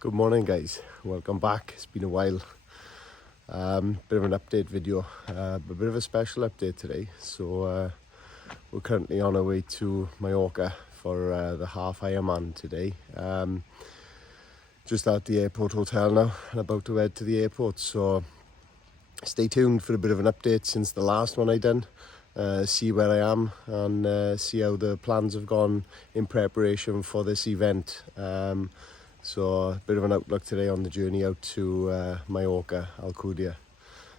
Good morning guys, welcome back. It's been a while. Bit of an update video, a bit of a special update today. So we're currently on our way to Mallorca for the half Ironman today. Just at the airport hotel now and about to head to the airport, so stay tuned for a bit of an update since the last one I done. See where I am and see how the plans have gone in preparation for this event. So a bit of an outlook today on the journey out to Mallorca, Alcudia.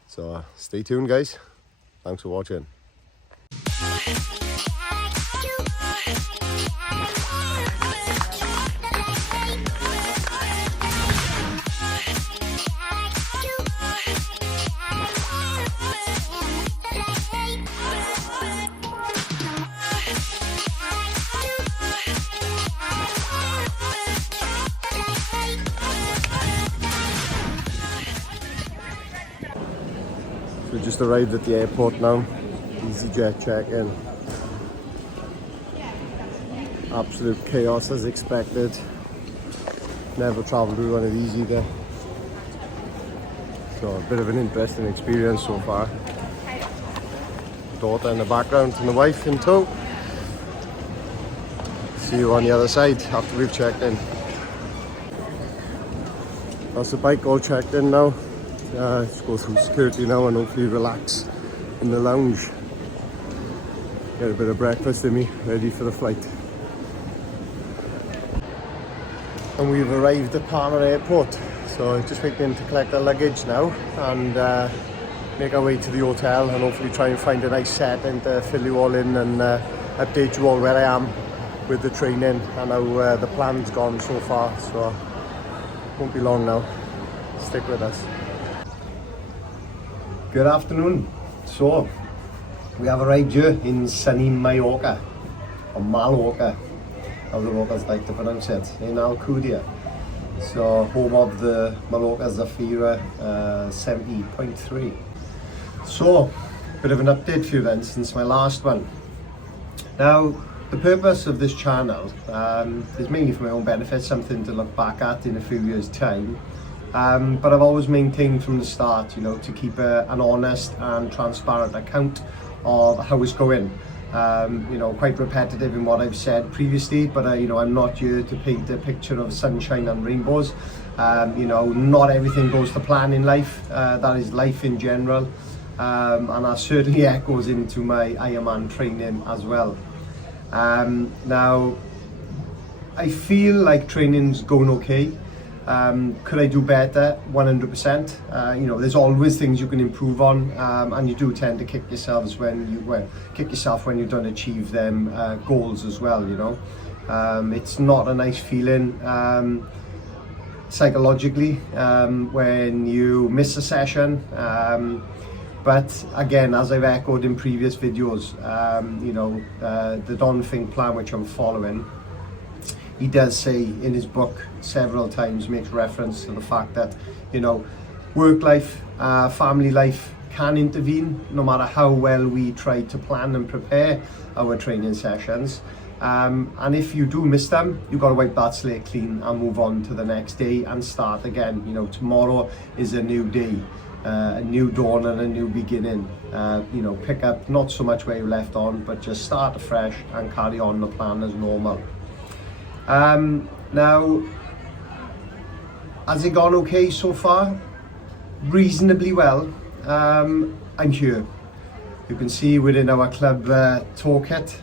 So stay tuned guys, thanks for watching. We just arrived at the airport now. EasyJet check-in. Absolute chaos as expected. Never travelled with one of these either. So a bit of an interesting experience so far. Daughter in the background and the wife in tow. See you on the other side after we've checked in. That's the bike all checked in now. Just go through security now and hopefully relax in the lounge. Get a bit of breakfast in me, ready for the flight. And we've arrived at Fatman Airport, so just waiting to collect our luggage now and make our way to the hotel and hopefully try and find a nice setting to fill you all in and update you all where I am with the training and how the plan's gone so far. So won't be long now, stick with us. Good afternoon. So we have arrived here in sunny Mallorca, or Mallorca, how the locals like to pronounce it, in Alcudia. So home of the Mallorca Zafira 70.3. So bit of an update for you then since my last one. Now the purpose of this channel is mainly for my own benefit, something to look back at in a few years' time. But I've always maintained from the start, to keep an honest and transparent account of how it's going. Quite repetitive in what I've said previously, but I'm not here to paint a picture of sunshine and rainbows. Not everything goes to plan in life. That is life in general, and that certainly echoes into my Ironman training as well. Now, I feel like training's going okay. Could I do better? 100%. There's always things you can improve on, and you do tend to kick yourself when you don't achieve them goals as well. It's not a nice feeling psychologically when you miss a session. But again, as I've echoed in previous videos, the Don Fink plan, which I'm following, he does say in his book several times, makes reference to the fact that, work life, family life can intervene no matter how well we try to plan and prepare our training sessions. And if you do miss them, you've got to wipe that slate clean and move on to the next day and start again. Tomorrow is a new day, a new dawn and a new beginning. Pick up not so much where you left on, but just start afresh and carry on the plan as normal. Now, has it gone okay so far? Reasonably well. I'm here. You can see we're in our club toolkit,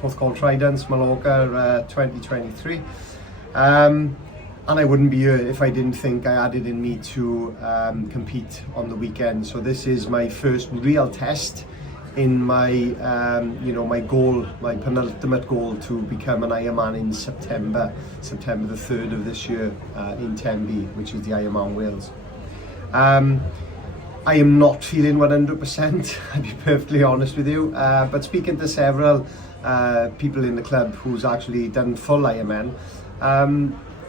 Porthcawl Tridents, Mallorca 2023. And I wouldn't be here if I didn't think I had it in me to compete on the weekend. So this is my first real test in my my goal, my penultimate goal, to become an Ironman in September the 3rd of this year in Tenby, which is the Ironman Wales. I am not feeling 100%, I'll be perfectly honest with you, but speaking to several people in the club who's actually done full Ironman,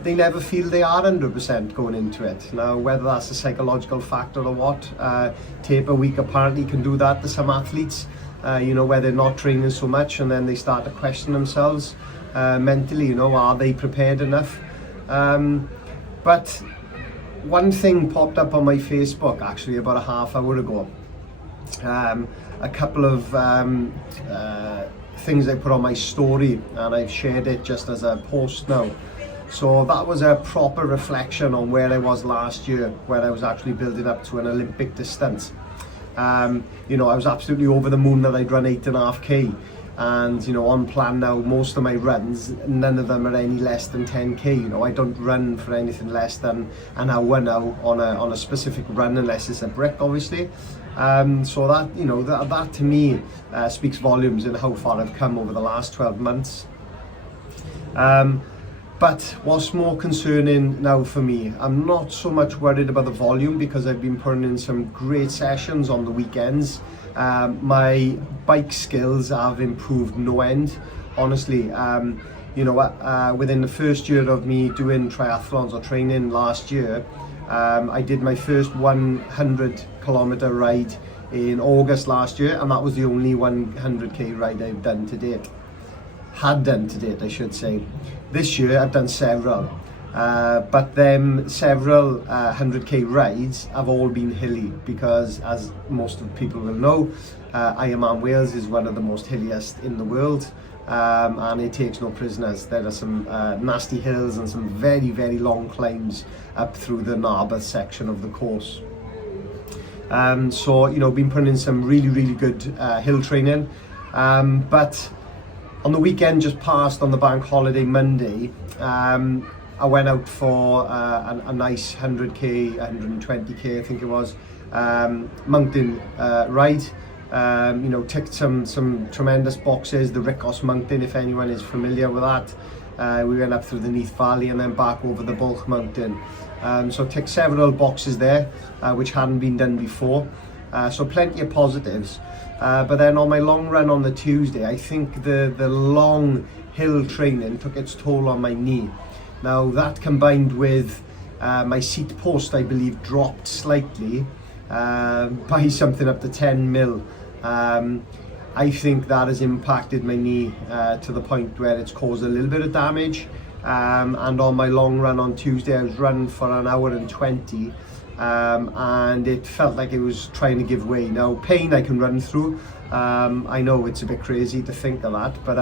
they never feel they are 100% going into it. Now, whether that's a psychological factor or what, taper week apparently can do that to some athletes, where they're not training so much and then they start to question themselves mentally, are they prepared enough? But one thing popped up on my Facebook actually about a half hour ago. A couple of things I put on my story, and I've shared it just as a post now. So that was a proper reflection on where I was last year, when I was actually building up to an Olympic distance. You know, I was absolutely over the moon that I'd run 8.5k, and you know, on plan now, most of my runs, none of them are any less than 10k. You know, I don't run for anything less than an hour now on a specific run, unless it's a brick, obviously. So that, you know, that to me speaks volumes in how far I've come over the last 12 months. But what's more concerning now for me, I'm not so much worried about the volume, because I've been putting in some great sessions on the weekends. My bike skills have improved no end, honestly. You know, within the first year of me doing triathlons or training last year, I did my first 100-kilometer ride in August last year, and that was the only 100k ride I've done to date. Had done to date, I should say. This year I've done several, but them several 100k rides have all been hilly, because as most of people will know, Ironman Wales is one of the most hilliest in the world, and it takes no prisoners. There are some nasty hills and some very, very long climbs up through the Narberth section of the course. So, you know, been putting in some really, really good hill training, but on the weekend just passed, on the bank holiday Monday, I went out for a nice 100k, 120k I think it was, mountain ride. You know, ticked some tremendous boxes. The Ricos Mountain, if anyone is familiar with that. We went up through the Neath Valley and then back over the Bulk Mountain. So ticked several boxes there, which hadn't been done before. So plenty of positives. But then on my long run on the Tuesday, I think the long hill training took its toll on my knee. Now that, combined with my seat post, I believe, dropped slightly by something up to 10 mil. I think that has impacted my knee to the point where it's caused a little bit of damage. And on my long run on Tuesday, I was running for an hour and 20. And it felt like it was trying to give way. Now, pain I can run through. I know it's a bit crazy to think of that, but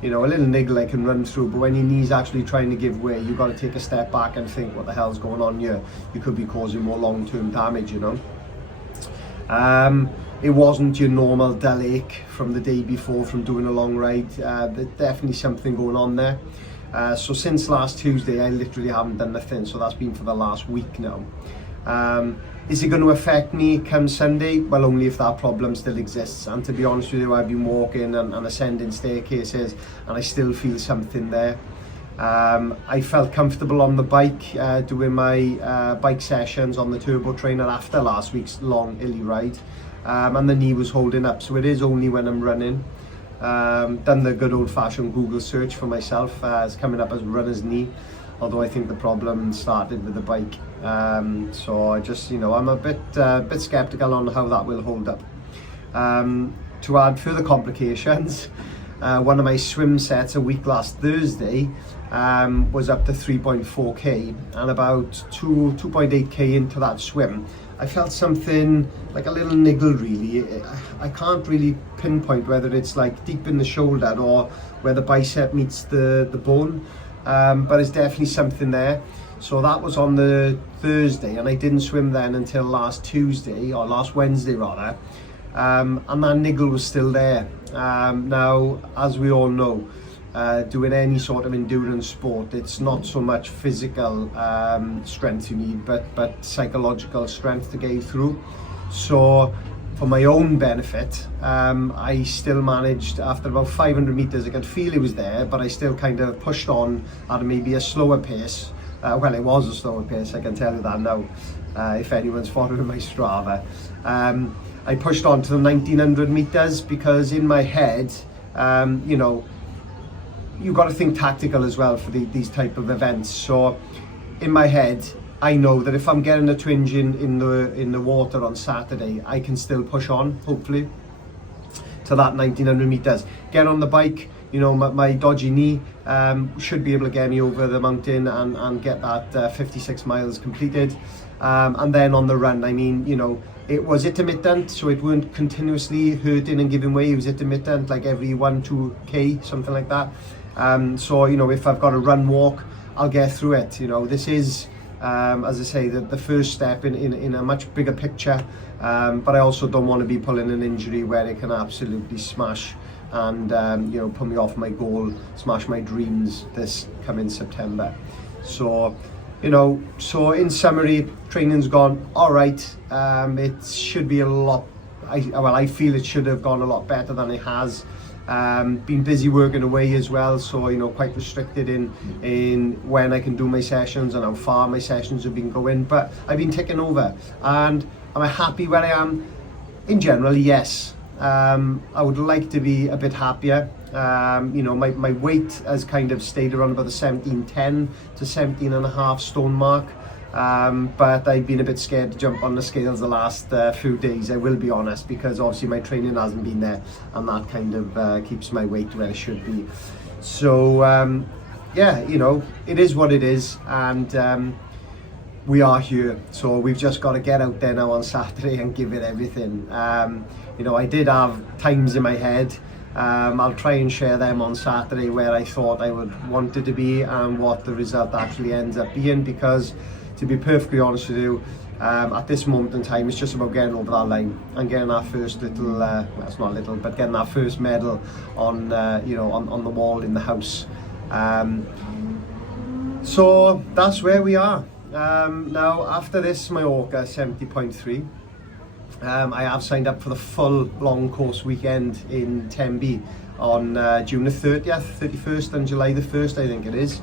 you know, a little niggle I can run through. But when your knee's actually trying to give way, you've got to take a step back and think, what the hell's going on here? You could be causing more long-term damage, you know. It wasn't your normal dull ache from the day before from doing a long ride. There's definitely something going on there. So since last Tuesday, I literally haven't done nothing. So that's been for the last week now. Is it going to affect me come Sunday? Well, only if that problem still exists. And to be honest with you, I've been walking and ascending staircases, and I still feel something there. I felt comfortable on the bike, doing my bike sessions on the turbo trainer after last week's long hilly ride, and the knee was holding up. So it is only when I'm running. Done the good old-fashioned Google search for myself. It's coming up as runner's knee, although I think the problem started with the bike. So I just, you know, I'm a bit skeptical on how that will hold up. To add further complications, one of my swim sets a week last Thursday was up to 3.4k, and about 2.8k into that swim, I felt something like a little niggle really. I can't really pinpoint whether it's like deep in the shoulder or where the bicep meets the bone, but it's definitely something there. So that was on the Thursday, and I didn't swim then until last Tuesday, or last Wednesday rather, and that niggle was still there. Now, as we all know, doing any sort of endurance sport, it's not so much physical strength you need, but psychological strength to get through. So for my own benefit, I still managed, after about 500 meters, I could feel it was there, but I still kind of pushed on at maybe a slower pace. Well, it was a slower pace, I can tell you that now, if anyone's following my Strava. I pushed on to the 1900 meters because in my head, you know, you've got to think tactical as well for these type of events. So in my head, I know that if I'm getting a twinge in the water on Saturday, I can still push on, hopefully, to that 1900 meters. Get on the bike, you know, my dodgy knee should be able to get me over the mountain and get that 56 miles completed. And then on the run, I mean, you know, it was intermittent, so it weren't continuously hurting and giving way. It was intermittent, like every 1-2k, something like that. So, you know, if I've got to run, walk, I'll get through it. You know, this is, as I say, the first step in a much bigger picture. But I also don't want to be pulling an injury where it can absolutely smash and, you know, put me off my goal, smash my dreams this coming September. So, you know, so in summary, training's gone all right. It should be a lot, I feel it should have gone a lot better than it has. Been busy working away as well, so, you know, quite restricted in when I can do my sessions and how far my sessions have been going, but I've been ticking over. And am I happy where I am? In general, yes. I would like to be a bit happier. You know, my weight has kind of stayed around about the 17.10 to 17.5 stone mark. But I've been a bit scared to jump on the scales the last few days, I will be honest, because obviously my training hasn't been there, and that kind of keeps my weight where it should be. So yeah, you know, it is what it is, and we are here, so we've just got to get out there now on Saturday and give it everything. You know, I did have times in my head. I'll try and share them on Saturday where I thought I would want it to be and what the result actually ends up being, because to be perfectly honest with you, at this moment in time, it's just about getting over that line and getting our first little, well, it's not little, but getting our first medal on, you know, on the wall in the house. So that's where we are. Now, after this Mallorca 70.3, I have signed up for the full long course weekend in Tembe on June the 30th, 31st and July the 1st, I think it is.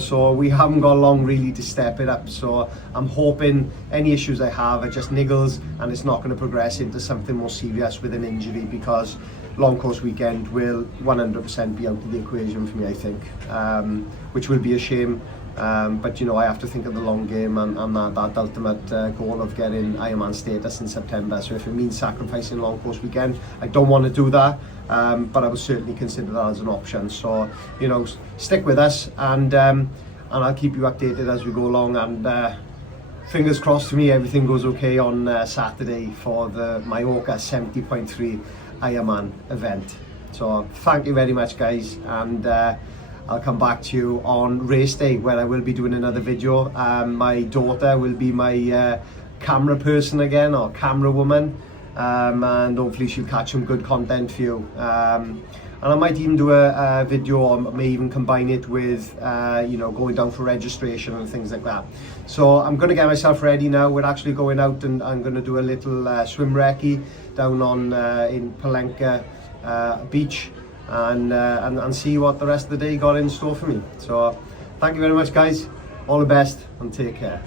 So we haven't got long really to step it up, so I'm hoping any issues I have are just niggles and it's not going to progress into something more serious with an injury, because long course weekend will 100% be out of the equation for me, I think, which will be a shame. But you know, I have to think of the long game and that ultimate goal of getting Ironman status in September. So if it means sacrificing long course weekend, I don't want to do that, but I would certainly consider that as an option. So, you know, stick with us, and I'll keep you updated as we go along, and fingers crossed for me everything goes okay on Saturday for the Mallorca 70.3 Ironman event. So thank you very much, guys, and I'll come back to you on race day where I will be doing another video. My daughter will be my camera person again, or camera woman, and hopefully she'll catch some good content for you. And I might even do a video, or may even combine it with you know, going down for registration and things like that. So I'm going to get myself ready now. We're actually going out, and I'm going to do a little swim recce down on in Palenque beach, and see what the rest of the day got in store for me. So thank you very much, guys, all the best, and take care.